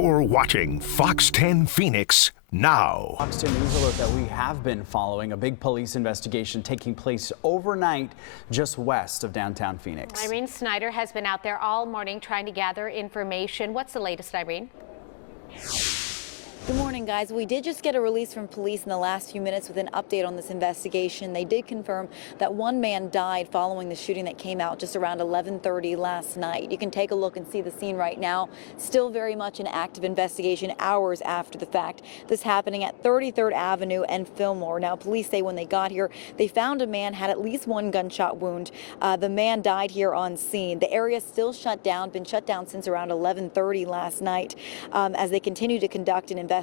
You're watching Fox 10 Phoenix now. Fox 10 News alert that we have been following a big police investigation taking place overnight just west of downtown Phoenix. Irene Snyder has been out there all morning trying to gather information. What's the latest, Irene? Good morning, guys. We did just get a release from police in the last few minutes with an update on this investigation. They did confirm that one man died following the shooting that came out just around 11:30 last night. You can take a look and see the scene right now. Still very much an active investigation hours after the fact. This happening at 33rd Avenue and Fillmore. Now, police say when they got here, they found a man had at least one gunshot wound. The man died here on scene. The area still shut down, been shut down since around 11:30 last night as they continue to conduct an investigation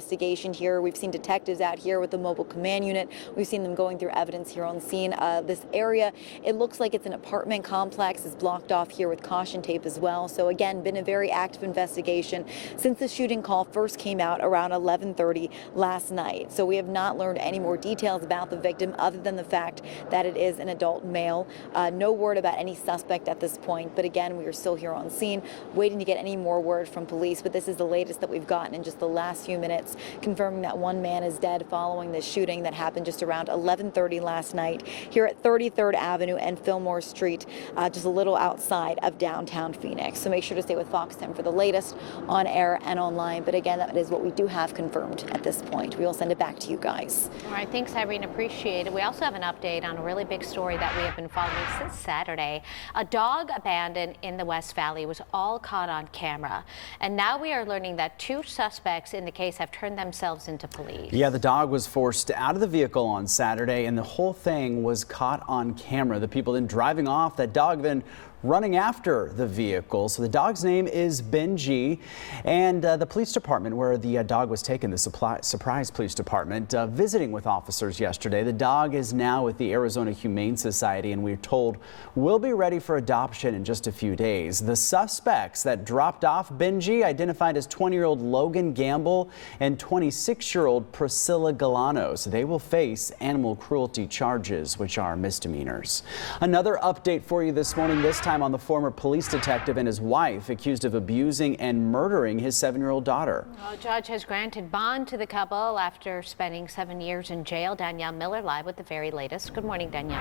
here. We've seen detectives out here with the mobile command unit. We've seen them going through evidence here on scene. This area, it looks like it's an apartment complex. It's blocked off here with caution tape as well. So again, been a very active investigation since the shooting call first came out around 11:30 last night. So we have not learned any more details about the victim other than the fact that it is an adult male. No word about any suspect at this point. But again, we are still here on scene waiting to get any more word from police. But this is the latest that we've gotten in just the last few minutes, confirming that one man is dead following this shooting that happened just around 11:30 last night here at 33rd Avenue and Fillmore Street, just a little outside of downtown Phoenix. So make sure to stay with Fox 10 for the latest on air and online. But again, that is what we do have confirmed at this point. We will send it back to you guys. All right, thanks, Irene. Appreciate it. We also have an update on a really big story that we have been following since Saturday. A dog abandoned in the West Valley was all caught on camera. And now we are learning that two suspects in the case have turned themselves into police. Yeah, the dog was forced out of the vehicle on Saturday, and the whole thing was caught on camera. The people then driving off, that dog then running after the vehicle. So the dog's name is Benji, and the police department where the dog was taken, the Surprise Police Department, visiting with officers yesterday. The dog is now with the Arizona Humane Society, and we're told will be ready for adoption in just a few days. The suspects that dropped off Benji identified as 20-year-old Logan Gamble and 26-year-old Priscilla Galanos. They will face animal cruelty charges, which are misdemeanors. Another update for you this morning, this time on the former police detective and his wife accused of abusing and murdering his 7-year-old daughter. A judge has granted bond to the couple after spending 7 years in jail. Danielle Miller live with the very latest. Good morning, Danielle.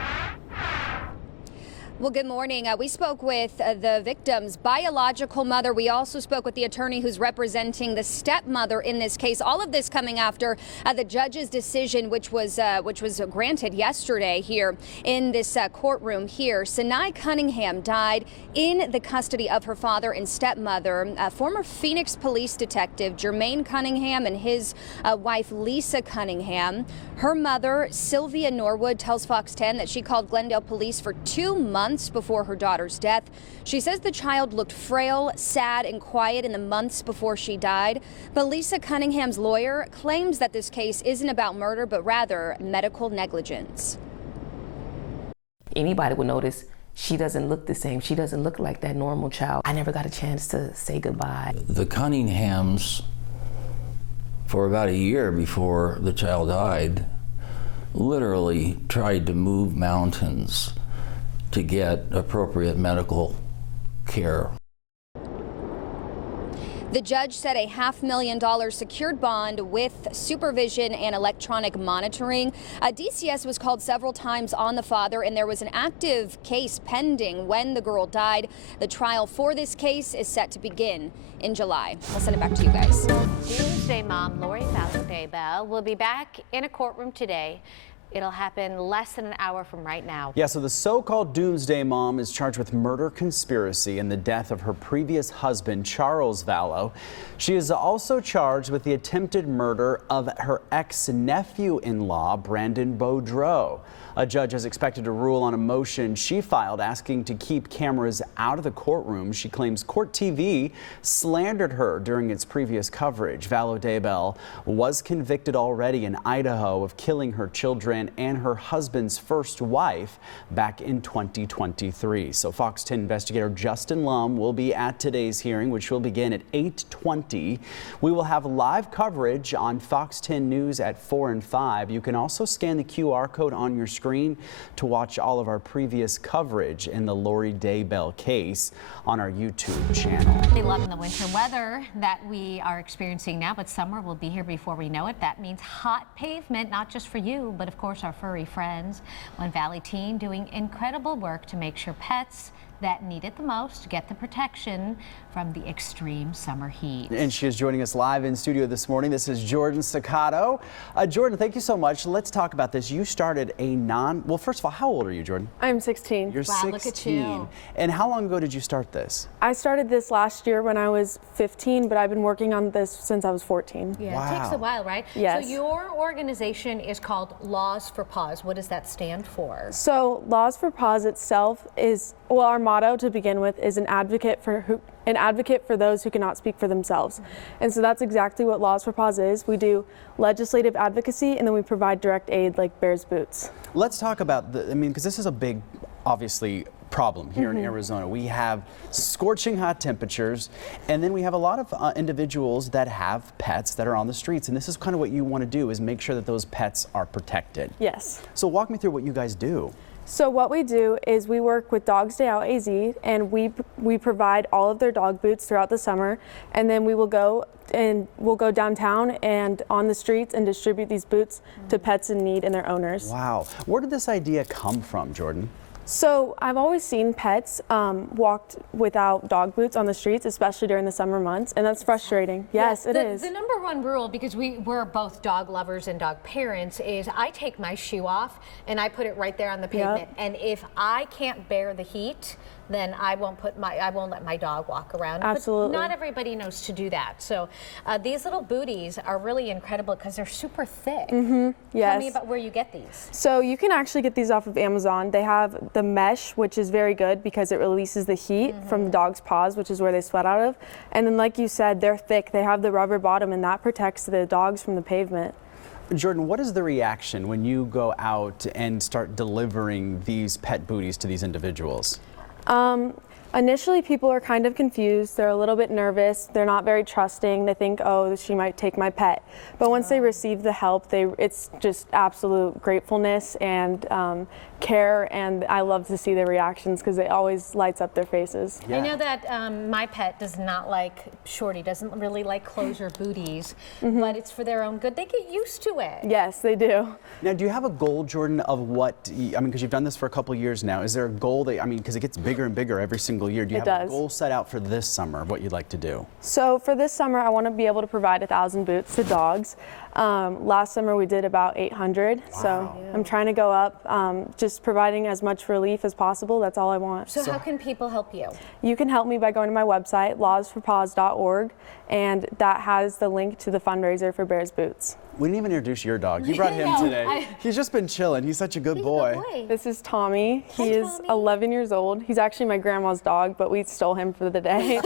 Well, good morning. We spoke with the victim's biological mother. We also spoke with the attorney who's representing the stepmother in this case. All of this coming after the judge's decision, which was granted yesterday here in this courtroom here. Sinai Cunningham died in the custody of her father and stepmother. Former Phoenix police detective Jermaine Cunningham and his wife Lisa Cunningham. Her mother, Sylvia Norwood, tells Fox 10 that she called Glendale police for 2 months before her daughter's death. She says the child looked frail, sad, and quiet in the months before she died. But Lisa Cunningham's lawyer claims that this case isn't about murder, but rather medical negligence. Anybody would notice she doesn't look the same. She doesn't look like that normal child. I never got a chance to say goodbye. The Cunninghams, for about a year before the child died, literally tried to move mountains to get appropriate medical care. The judge said a $500,000 secured bond with supervision and electronic monitoring. DCS was called several times on the father, and there was an active case pending when the girl died. The trial for this case is set to begin in July. I'll send it back to you guys. Doomsday mom Lori Vallow will be back in a courtroom today. It'll happen less than an hour from right now. Yeah, so the so-called Doomsday mom is charged with murder conspiracy in the death of her previous husband, Charles Vallow. She is also charged with the attempted murder of her ex-nephew-in-law, Brandon Beaudreau. A judge is expected to rule on a motion she filed asking to keep cameras out of the courtroom. She claims Court TV slandered her during its previous coverage. Vallow was convicted already in Idaho of killing her children girlfriend and her husband's first wife back in 2023. So Fox 10 investigator Justin Lum will be at today's hearing, which will begin at 8:20. We will have live coverage on Fox 10 News at 4 and 5. You can also scan the QR code on your screen to watch all of our previous coverage in the Lori Daybell case on our YouTube channel. They love in the winter weather that we are experiencing now, but summer will be here before we know it. That means hot pavement, not just for you, but of course our furry friends. One Valley teen doing incredible work to make sure pets that need it the most get the protection from the extreme summer heat. And she is joining us live in studio this morning. This is Jordan Staccato. Jordan, thank you so much. Let's talk about this. You started a well, first of all, how old are you, Jordan? I'm 16. You're Wow, 16. look at you. And how long ago did you start this? I started this last year when I was 15, but I've been working on this since I was 14. Yeah, Wow. it takes a while, right? Yes. So your organization is called Laws for Paws. What does that stand for? So Laws for Paws itself is, well, our motto to begin with is an advocate for those who cannot speak for themselves. And so that's exactly what Laws for Paws is. We do legislative advocacy, and then we provide direct aid like Bears Boots. Let's talk about because this is a big, obviously, problem here in Arizona. We have scorching hot temperatures, and then we have a lot of individuals that have pets that are on the streets, and this is kind of what you want to do, is make sure that those pets are protected. Yes. So walk me through what you guys do. So what we do is we work with Doomsday Out AZ, and we provide all of their dog boots throughout the summer, and then we'll go downtown and on the streets and distribute these boots to pets in need and their owners. Wow. Where did this idea come from, Jordan? So I've always seen pets walked without dog boots on the streets, especially during the summer months, and that's frustrating. Yes, it is. The number one rule, because we're both dog lovers and dog parents, is I take my shoe off and I put it right there on the pavement. Yep. And if I can't bear the heat, then I won't let my dog walk around. Absolutely. But not everybody knows to do that. So these little booties are really incredible because they're super thick. Yes. Tell me about where you get these. So you can actually get these off of Amazon. They have the mesh, which is very good because it releases the heat from the dog's paws, which is where they sweat out of. And then, like you said, they're thick. They have the rubber bottom, and that protects the dogs from the pavement. Jordan, what is the reaction when you go out and start delivering these pet booties to these individuals? Initially, people are kind of confused. They're a little bit nervous. They're not very trusting. They think, oh, she might take my pet. But once they receive the help, it's just absolute gratefulness and care, and I love to see their reactions because it always lights up their faces. Yeah. I know that my pet does not like Shorty, doesn't really like clothes or booties, but it's for their own good. They get used to it. Yes, they do. Now, do you have a goal, Jordan, of what, because you've done this for a couple years now, is there a goal that, because it gets bigger and bigger every single year, do you have a goal set out for this summer of what you'd like to do? So for this summer, I want to be able to provide 1,000 boots to dogs. Last summer we did about 800, so I'm trying to go up, just providing as much relief as possible. That's all I want. So how can people help you? You can help me by going to my website, lawsforpaws.org, and that has the link to the fundraiser for Bears Boots. We didn't even introduce your dog. You brought him today. He's just been chilling. He's such a good boy. This is Tommy. Hi, He is Tommy. 11 years old. He's actually my grandma's dog, but we stole him for the day.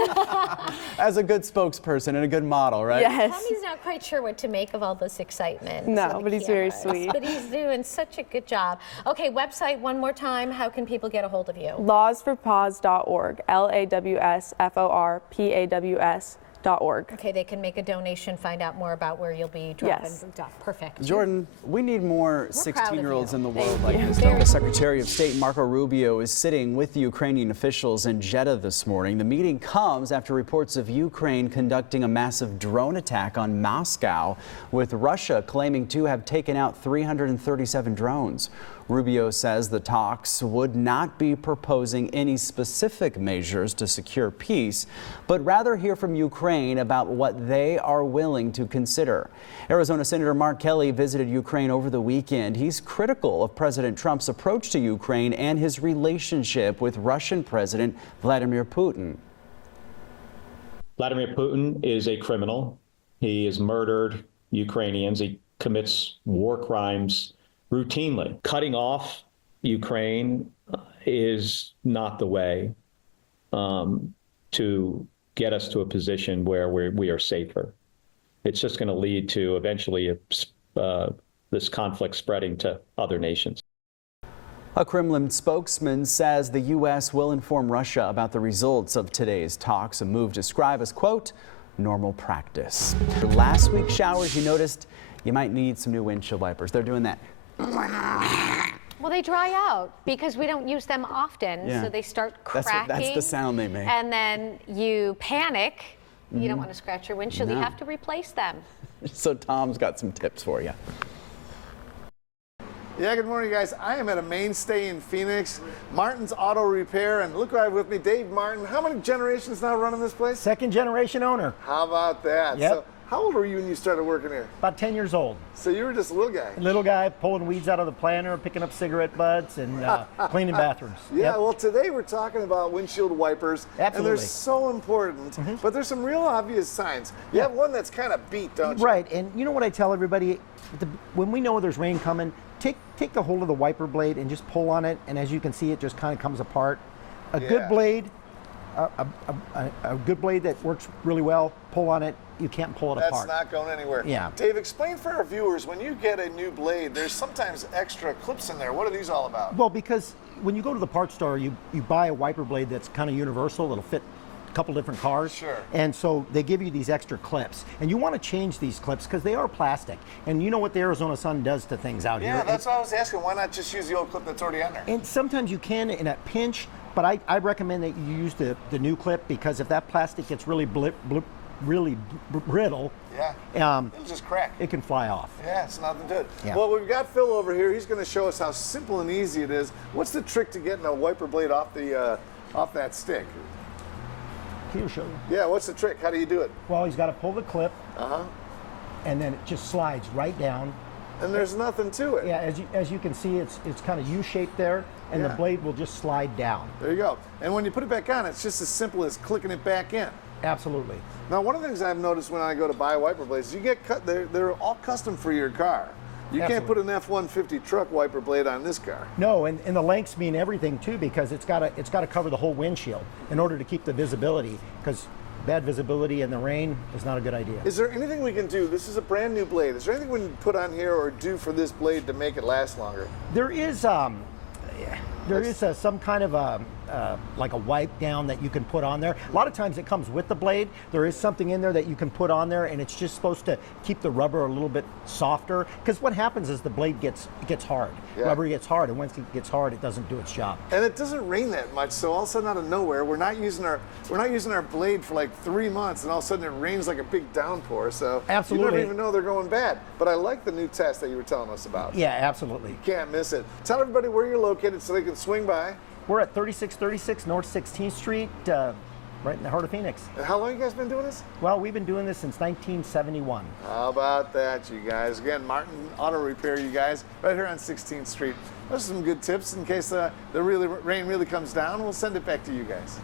As a good spokesperson and a good model, right? Yes. Tommy's not quite sure what to make of all this excitement. No, for the but he's very cameras, sweet. But he's doing such a good job. Okay, website one more time. How can people get a hold of you? Lawsforpaws.org, LAWSFORPAWS.org. Okay, they can make a donation, find out more about where you'll be dropping Yes. stuff. Perfect. Jordan, we need more proud of 16-year-olds you. in the world like this. The Secretary of State Marco Rubio is sitting with the Ukrainian officials in Jeddah this morning. The meeting comes after reports of Ukraine conducting a massive drone attack on Moscow, with Russia claiming to have taken out 337 drones. Rubio says the talks would not be proposing any specific measures to secure peace, but rather hear from Ukraine about what they are willing to consider. Arizona Senator Mark Kelly visited Ukraine over the weekend. He's critical of President Trump's approach to Ukraine and his relationship with Russian President Vladimir Putin. Vladimir Putin is a criminal. He has murdered Ukrainians. He commits war crimes routinely. Cutting off Ukraine is not the way to get us to a position where we are safer. It's just going to lead to eventually this conflict spreading to other nations. A Kremlin spokesman says the U.S. will inform Russia about the results of today's talks, a move described as, quote, normal practice. For last week's showers, you noticed you might need some new windshield wipers. They're doing that. Well, they dry out because we don't use them often, so they start cracking. That's the sound they make. And then you panic. You don't want to scratch your windshield. No. You have to replace them. So Tom's got some tips for you. Yeah, good morning, guys. I am at a mainstay in Phoenix, Martin's Auto Repair, and look right with me, Dave Martin. How many generations now running this place? Second generation owner. How about that? Yep. So, how old were you when you started working here? About 10 years old. So you were just a little guy. Little guy pulling weeds out of the planter, picking up cigarette butts, and cleaning bathrooms. Yeah, well, today we're talking about windshield wipers. Absolutely. And they're so important, but there's some real obvious signs. You have one that's kind of beat, don't you? Right, and you know what I tell everybody? When we know there's rain coming, take the hold of the wiper blade and just pull on it, and as you can see, it just kind of comes apart. A good blade, a good blade that works really well, pull on it, you can't pull it apart. That's not going anywhere. Yeah. Dave, explain for our viewers, when you get a new blade, there's sometimes extra clips in there. What are these all about? Well, because when you go to the parts store, you buy a wiper blade that's kind of universal, that'll fit a couple different cars. Sure. And so they give you these extra clips. And you want to change these clips because they are plastic. And you know what the Arizona sun does to things out here. Yeah, that's what I was asking. Why not just use the old clip that's already on there? And sometimes you can in a pinch, but I recommend that you use the new clip, because if that plastic gets really brittle, it'll just crack. It can fly off. Yeah, it's nothing to it. Yeah. Well, we've got Phil over here. He's going to show us how simple and easy it is. What's the trick to getting a wiper blade off that stick? He'll show you. Yeah, what's the trick? How do you do it? Well, he's got to pull the clip, and then it just slides right down. And there's nothing to it. Yeah, as you can see, it's kind of U-shaped there, and the blade will just slide down. There you go. And when you put it back on, it's just as simple as clicking it back in. Absolutely. Now, one of the things I've noticed when I go to buy wiper blades, you get they're all custom for your car. You can't put an F-150 truck wiper blade on this car. No, and the lengths mean everything too, because it's got to cover the whole windshield in order to keep the visibility, because bad visibility in the rain is not a good idea. Is there anything we can do? This is a brand new blade. Is there anything we can put on here or do for this blade to make it last longer? There is some kind of like a wipe down that you can put on there. A lot of times it comes with the blade. There is something in there that you can put on there, and it's just supposed to keep the rubber a little bit softer, because what happens is the blade gets hard. Rubber gets hard, and once it gets hard, it doesn't do its job. And it doesn't rain that much, so all of a sudden out of nowhere, we're not using our blade for like 3 months, and all of a sudden it rains like a big downpour. So absolutely, you never even know they're going bad. But I like the new test that you were telling us about. Yeah, absolutely. You can't miss it. Tell everybody where you're located so they can swing by. We're at 3636 North 16th Street, right in the heart of Phoenix. And how long you guys been doing this? Well, we've been doing this since 1971. How about that, you guys? Again, Martin Auto Repair, you guys, right here on 16th Street. Those are some good tips in case the rain really comes down. We'll send it back to you guys.